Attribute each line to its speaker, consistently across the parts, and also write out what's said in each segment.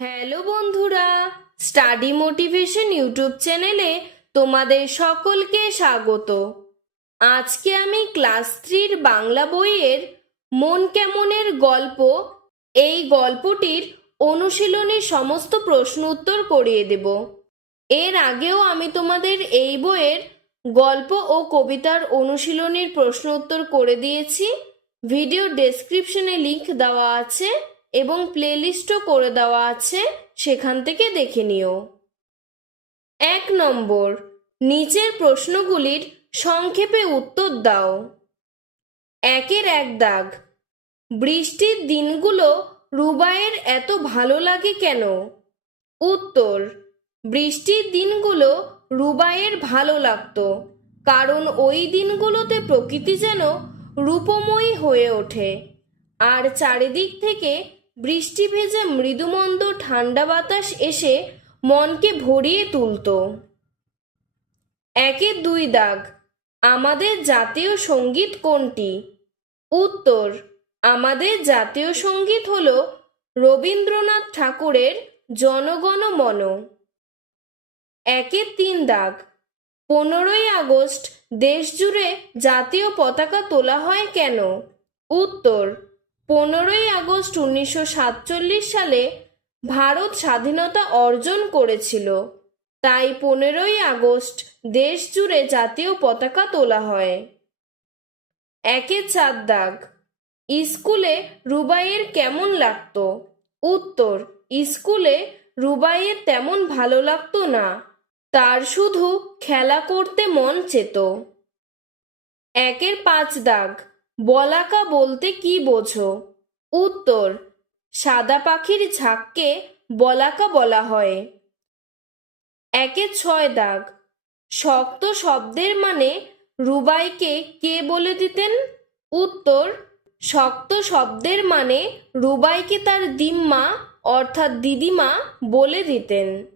Speaker 1: Hello বন্ধুরা study motivation YouTube চ্যানেলে তোমাদের সকলকে স্বাগত। আজকে আমি ক্লাস থ্রির বাংলা বইয়ের মন কেমনের গল্প, এই গল্পটির অনুশীলনী সমস্ত প্রশ্ন উত্তর করিয়ে দেব। এর আগেও আমি তোমাদের এই বইয়ের গল্প ও কবিতার অনুশীলনীর প্রশ্ন উত্তর করে দিয়েছি। ভিডিও ডেসক্রিপশনে লিংক দেওয়া আছে। এবং প্লেলিস্টও করে দেওয়া আছে, সেখান থেকে দেখে নিও। এক নম্বর, নিচের প্রশ্নগুলির সংক্ষেপে উত্তর দাও। একের এক দাগ, বৃষ্টির দিনগুলো রুবাইয়ের এত ভালো লাগে কেন? উত্তর, বৃষ্টির দিনগুলো রুবাইয়ের ভালো লাগতো, কারণ ওই দিনগুলোতে প্রকৃতি যেন রূপময়ী হয়ে ওঠে। আর চারিদিক থেকে বৃষ্টি ভেজে মৃদুমন্দ ঠান্ডা বাতাস এসে মনকে ভরিয়ে তুলতো। একে দুই দাগ, আমাদের জাতীয় সংগীত কোনটি? উত্তর, আমাদের জাতীয় সংগীত হল রবীন্দ্রনাথ ঠাকুরের জনগণ মন। একে তিন দাগ, পনেরোই আগস্ট দেশজুড়ে জাতীয় পতাকা তোলা হয় কেন? উত্তর পনেরোই আগস্ট উনিশশো সাতচল্লিশ সালে ভারত স্বাধীনতা অর্জন করেছিল। তাই পনেরোই আগস্ট দেশ জুড়ে জাতীয় পতাকা তোলা হয়। একে চার দাগ। স্কুলে রুবাইয়ের কেমন লাগতো? উত্তর, স্কুলে রুবাইয়ের তেমন ভালো লাগতো না। তার শুধু খেলা করতে মন চেত। একের পাঁচ দাগ। বলাকা বলতে কি বোঝো? উত্তর, সাদা পাখির ঝাঁককে বলাকা বলা হয়। একে ছয় দাগ। শক্ত শব্দের মানে রুবাইকে কে বলে দিতেন? উত্তর, শক্ত শব্দের মানে রুবাইকে তার দিম্মা অর্থাৎ দিদিমা বলে দিতেন।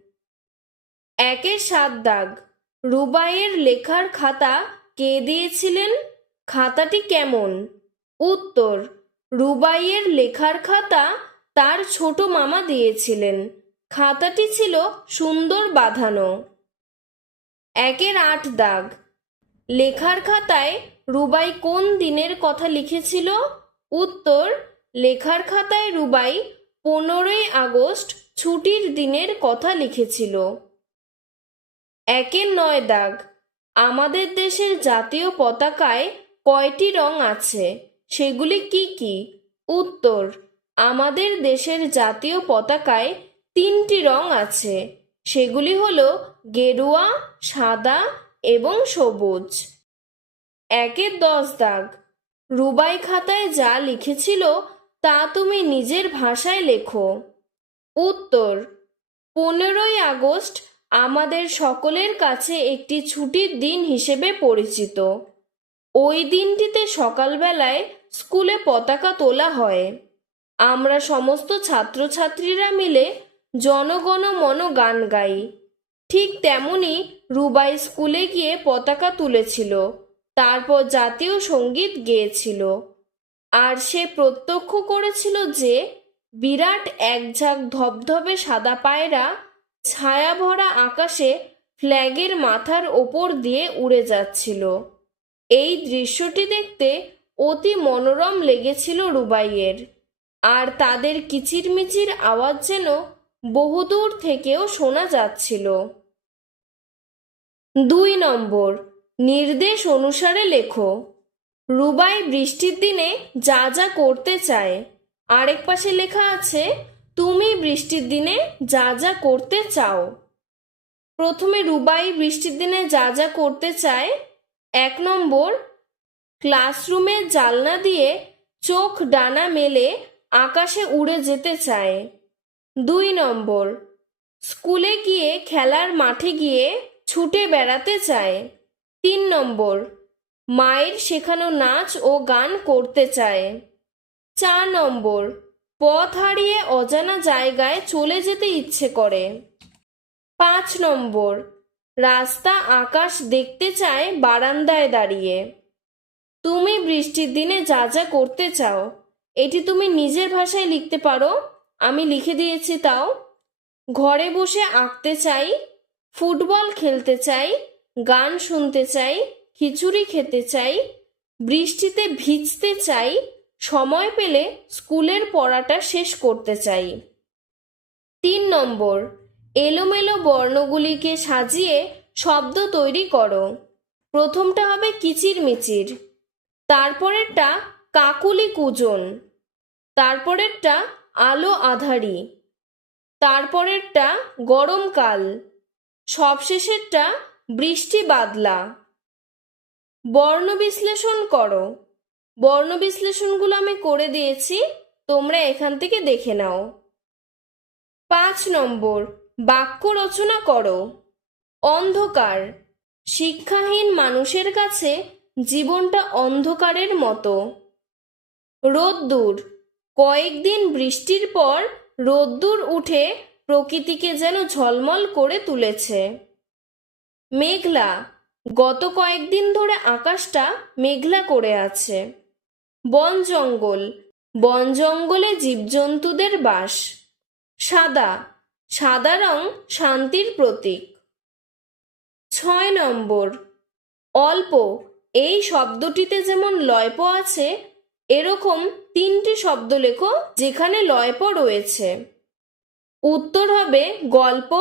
Speaker 1: একে সাত দাগ। রুবাইয়ের লেখার খাতা কে দিয়েছিলেন? খাতাটি কেমন? উত্তর, রুবাইয়ের লেখার খাতা তার ছোট মামা দিয়েছিলেন। খাতাটি ছিল সুন্দর বাঁধানো। একের আট দাগ। লেখার খাতায় রুবাই কোন দিনের কথা লিখেছিল? উত্তর, লেখার খাতায় রুবাই পনেরোই আগস্ট ছুটির দিনের কথা লিখেছিল। একের নয় দাগ। আমাদের দেশের জাতীয় পতাকায় কয়টি রং আছে? সেগুলি কি কি? উত্তর, আমাদের দেশের জাতীয় পতাকায় তিনটি রং আছে। সেগুলি হলো গেরুয়া, সাদা এবং সবুজ। একের দশ দাগ। রুবাই খাতায় যা লিখেছিল, তা তুমি নিজের ভাষায় লেখো। উত্তর, পনেরোই আগস্ট আমাদের সকলের কাছে একটি ছুটির দিন হিসেবে পরিচিত। ওই দিনটিতে সকালবেলায় স্কুলে পতাকা তোলা হয়। আমরা সমস্ত ছাত্রছাত্রীরা মিলে জনগণ মন গান গাই। ঠিক তেমনি রুবাই স্কুলে গিয়ে পতাকা তুলেছিল, তারপর জাতীয় সংগীত গেয়েছিল। আর সে প্রত্যক্ষ করেছিল যে, বিরাট এক ঝাঁক ধবধবে সাদা পায়রা ছায়া ভরা আকাশে ফ্ল্যাগের মাথার ওপর দিয়ে উড়ে যাচ্ছিল। এই দৃশ্যটি দেখতে অতি মনোরম লেগেছিল রুবাইয়ের। আর তাদের কিচিরমিচির আওয়াজ যেন বহুদূর থেকেও শোনা যাচ্ছিল। দুই নম্বর, নির্দেশ অনুসারে লেখো। রুবাই বৃষ্টির দিনে যা যা করতে চায়। আরেক পাশে লেখা আছে, তুমি বৃষ্টির দিনে যা যা করতে চাও। প্রথমে রুবাই বৃষ্টির দিনে যা যা করতে চায় এক নম্বর ক্লাসরুমের জালনা দিয়ে চোখ ডানা মেলে আকাশে উড়ে যেতে চায়। দুই নম্বর, স্কুলে গিয়ে খেলার মাঠে গিয়ে ছুটে বেড়াতে চায়। তিন নম্বর, মায়ের শেখানো নাচ ও গান করতে চায়। চার নম্বর, পথ হারিয়ে অজানা জায়গায় চলে যেতে ইচ্ছে করে। পাঁচ নম্বর রাস্তা আকাশ দেখতে চায় বারান্দায় দাঁড়িয়ে। তুমি বৃষ্টির দিনে যা যা করতে চাও, এটি তুমি নিজের ভাষায় লিখতে পারো। আমি লিখে দিয়েছি তাও। ঘরে বসে আঁকতে চাই, ফুটবল খেলতে চাই, গান শুনতে চাই, খিচুড়ি খেতে চাই, বৃষ্টিতে ভিজতে চাই, সময় পেলে স্কুলের পড়াটা শেষ করতে চাই। তিন নম্বর এলোমেলো বর্ণগুলিকে সাজিয়ে শব্দ তৈরি করো। প্রথমটা হবে কিচির মিচির তারপরেরটা কাকুলি কুজন তারপরেরটা আলো আধারি, তারপরেরটা গরমকাল সবশেষেরটা বৃষ্টি বাদলা। বর্ণ বিশ্লেষণ করো। বর্ণ বিশ্লেষণগুলো আমি করে দিয়েছি, তোমরা এখান থেকে দেখে নাও। পাঁচ নম্বর বাক্য রচনা করো। অন্ধকার। শিক্ষাহীন মানুষের কাছে জীবনটা অন্ধকারের মতো। রোদ্দুর। কয়েকদিন বৃষ্টির পর রোদ্দুর উঠে প্রকৃতিকে যেন ঝলমল করে তুলেছে। মেঘলা। গত কয়েকদিন ধরে আকাশটা মেঘলা করে আছে। বন জঙ্গল। বন জঙ্গলে জীবজন্তুদের বাস। সাদা। সাদা রং শান্তির প্রতীক। ছয় নম্বর, অল্প, এই শব্দটিতে যেমন লয়প আছে, এরকম তিনটি শব্দ লেখো যেখানে লয়প রয়েছে। উত্তর হবে গল্প,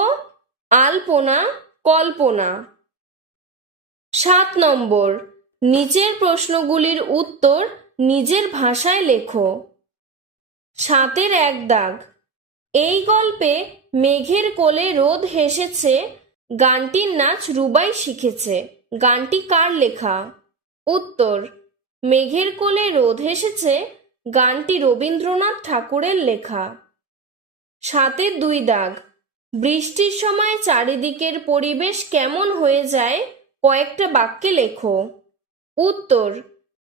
Speaker 1: আলপনা, কল্পনা। সাত নম্বর, নিচের প্রশ্নগুলির উত্তর নিজের ভাষায় লেখো। সাতের এক দাগ এই গল্পে মেঘের কোলে রোদ হেসেছে, গানটির নাচ রুবাই শিখেছে। গানটি কার লেখা? উত্তর, মেঘের কোলে রোদ হেসেছে, গানটি রবীন্দ্রনাথ ঠাকুরের লেখা। সাতের দুই দাগ, বৃষ্টির সময় চারিদিকের পরিবেশ কেমন হয়ে যায় কয়েকটা বাক্যে লেখো। উত্তর,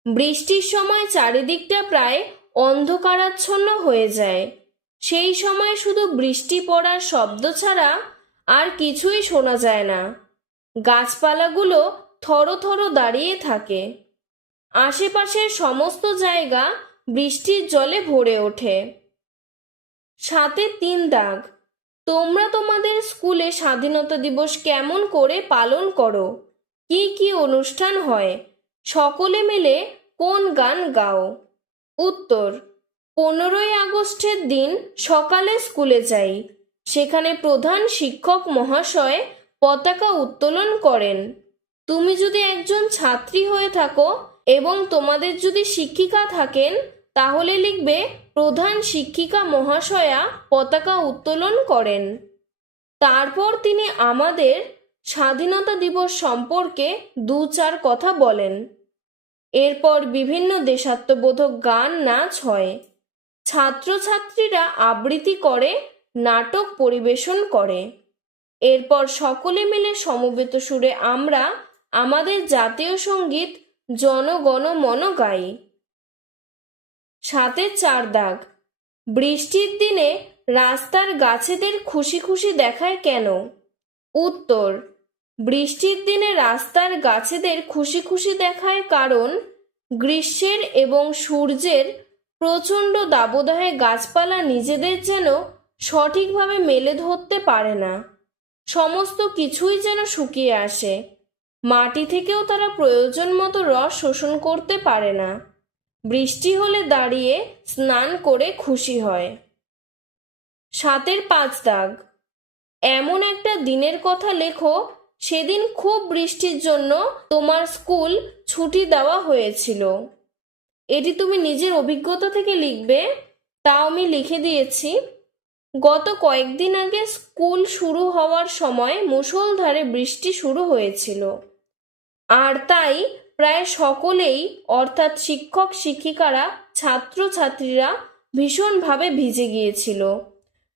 Speaker 1: বৃষ্টির সময় চারিদিকটা প্রায় অন্ধকারাচ্ছন্ন হয়ে যায়। সেই সময় শুধু বৃষ্টি পড়ার শব্দ ছাড়া আর কিছুই শোনা যায় না। গাছপালাগুলো থরো থরো দাঁড়িয়ে থাকে। আশেপাশের সমস্ত জায়গা বৃষ্টির জলে ভরে ওঠে। সাথে তিন দাগ। তোমরা তোমাদের স্কুলে স্বাধীনতা দিবস কেমন করে পালন করো? কি কি অনুষ্ঠান হয়? সকলে মিলে কোন গান গাও? উত্তর পনেরোই আগস্টের দিন সকালে স্কুলে যাই। সেখানে প্রধান শিক্ষক মহাশয় পতাকা উত্তোলন করেন। তুমি যদি একজন ছাত্রী হয়ে থাকো এবং তোমাদের যদি শিক্ষিকা থাকেন, তাহলে লিখবে, প্রধান শিক্ষিকা মহাশয়া পতাকা উত্তোলন করেন। তারপর তিনি আমাদের স্বাধীনতা দিবস সম্পর্কে দু চার কথা বলেন। এরপর বিভিন্ন দেশাত্মবোধক গান, নাচ হয়। ছাত্রছাত্রীরা আবৃত্তি করে, নাটক পরিবেশন করে। এরপর সকলে মিলে সমবেত সুরে আমরা আমাদের জাতীয় সংগীত জনগণ মন গাই। সাথে চার দাগ। বৃষ্টির দিনে রাস্তার গাছেদের খুশি খুশি দেখায় কেন? উত্তর, বৃষ্টির দিনে রাস্তার গাছেদের খুশি খুশি দেখায় কারণ গ্রীষ্মের এবং সূর্যের প্রচণ্ড দাবদাহে গাছপালা নিজেদের যেন সঠিকভাবে মেলে ধরতে পারে না। সমস্ত কিছুই যেন শুকিয়ে আসে। মাটি থেকেও তারা প্রয়োজন মতো রস শোষণ করতে পারে না। বৃষ্টি হলে দাঁড়িয়ে স্নান করে খুশি হয়। সাতের পাঁচ দাগ। এমন একটা দিনের কথা লেখো, সেদিন খুব বৃষ্টির জন্য তোমার স্কুল ছুটি দেওয়া হয়েছিল। এটি তুমি নিজের অভিজ্ঞতা থেকে লিখবে, তাও আমি লিখে দিয়েছি। গত কয়েকদিন আগে স্কুল শুরু হওয়ার সময় মুষলধারে বৃষ্টি শুরু হয়েছিল। আর তাই প্রায় সকলেই, অর্থাৎ শিক্ষক, শিক্ষিকারা, ছাত্রছাত্রীরা ভীষণভাবে ভিজে গিয়েছিল।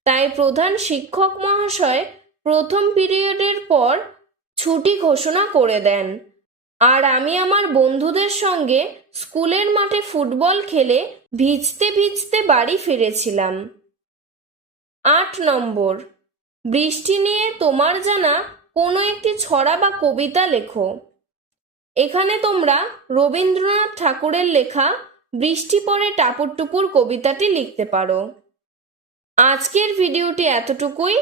Speaker 1: তাই প্রধান শিক্ষক মহাশয় প্রথম পিরিয়ডের পর ছুটি ঘোষণা করে দেন। আর আমি আমার বন্ধুদের সঙ্গে স্কুলের মাঠে ফুটবল খেলে ভিজতে ভিজতে বাড়ি ফিরেছিলাম। আট নম্বর। বৃষ্টি নিয়ে তোমার জানা কোনো একটি ছড়া বা কবিতা লেখো। এখানে তোমরা রবীন্দ্রনাথ ঠাকুরের লেখা বৃষ্টি পরে টাপুর টুপুর কবিতাটি লিখতে পারো। আজকের ভিডিওটি এতটুকুই।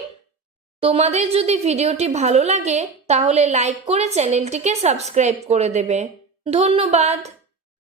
Speaker 1: তোমাদের যদি ভিডিওটি ভালো লাগে তাহলে লাইক করে চ্যানেলটিকে সাবস্ক্রাইব করে দেবে। ধন্যবাদ।